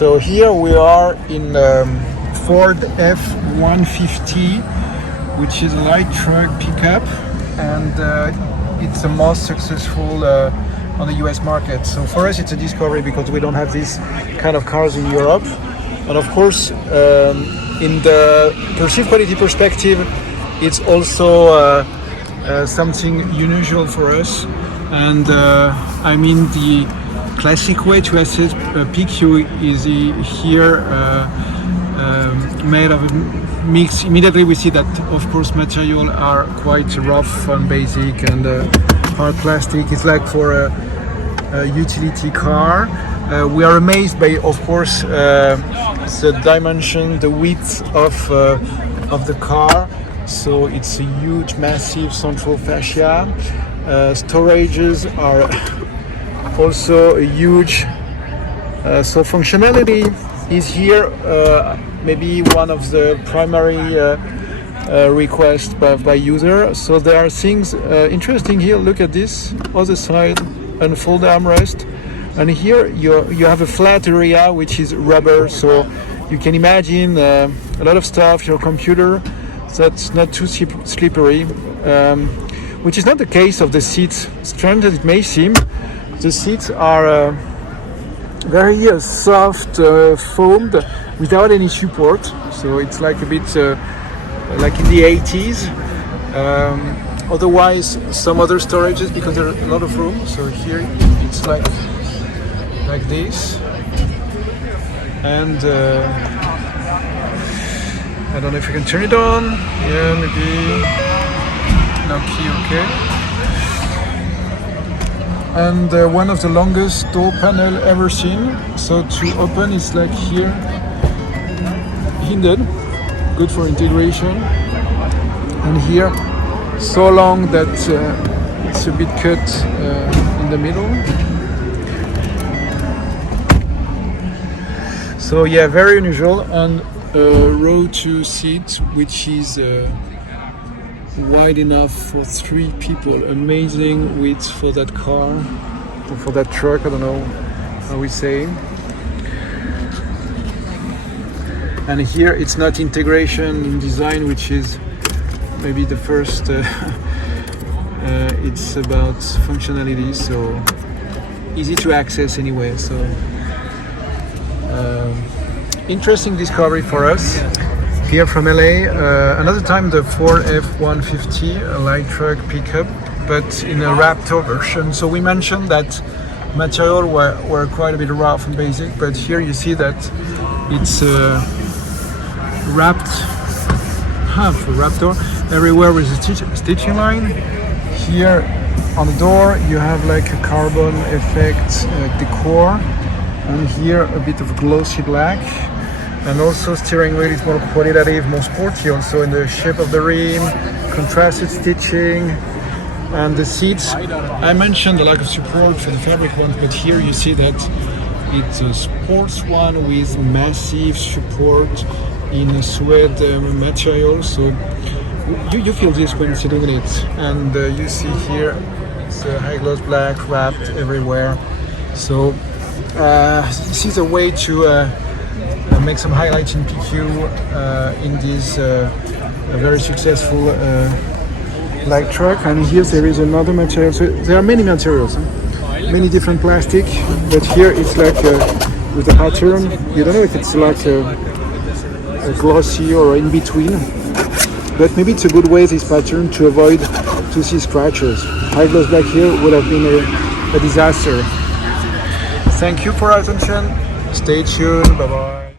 So here we are in Ford F-150, which is a light truck pickup, and it's the most successful on the US market. So for us it's a discovery because we don't have these kind of cars in Europe. And of course, in the perceived quality perspective, it's also something unusual for us. And I mean, the classic way to assess PQ is here made of a mix. Immediately we see that, of course, materials are quite rough and basic, and hard plastic is like for a utility car. We are amazed by, of course, the dimension, the width of the car. So it's a huge, massive central fascia. Storages are also huge. So functionality is here maybe one of the primary requests by user. So there are things interesting here. Look at this other side, unfold armrest. And here you have a flat area which is rubber, so you can imagine a lot of stuff, your computer, that's not too slippery, which is not the case of the seats. Strange as it may seem, the seats are very soft, foamed, without any support, so it's like a bit like in the 80s. Otherwise, some other storages, because there's a lot of room, so here it's like this, and I don't know if you can turn it on. Yeah, maybe no key. Okay. And one of the longest door panel ever seen. So to open, it's like here, hindered, good for integration. And here, so long that it's a bit cut in the middle. So yeah, very unusual. And row 2 seat, which is wide enough for 3 people. Amazing width for that car, or for that truck, I don't know how we say. And here it's not integration in design, which is maybe the first, it's about functionality, so easy to access anyway. So interesting discovery for us here from LA. Another time the Ford F-150, a light truck pickup, but in a Raptor version. So we mentioned that material were quite a bit rough and basic, but here you see that it's wrapped for Raptor everywhere with a stitching line. Here on the door you have like a carbon effect decor, and here a bit of glossy black. And also steering wheel is more qualitative, more sporty, also in the shape of the rim, contrasted stitching, and the seats. I mentioned the lack of support for the fabric ones, but here you see that it's a sports one with massive support in a suede material. So you feel this when sitting in it. And you see here it's high gloss black wrapped everywhere. So this is a way to make some highlights in PQ in this very successful light truck. And here there is another material. So there are many materials, many different plastic, but here it's like with the pattern. You don't know if it's like a glossy or in between, but maybe it's a good way, this pattern, to avoid to see scratches. High gloss black here would have been a disaster. Thank you for your attention. Stay tuned. Bye bye.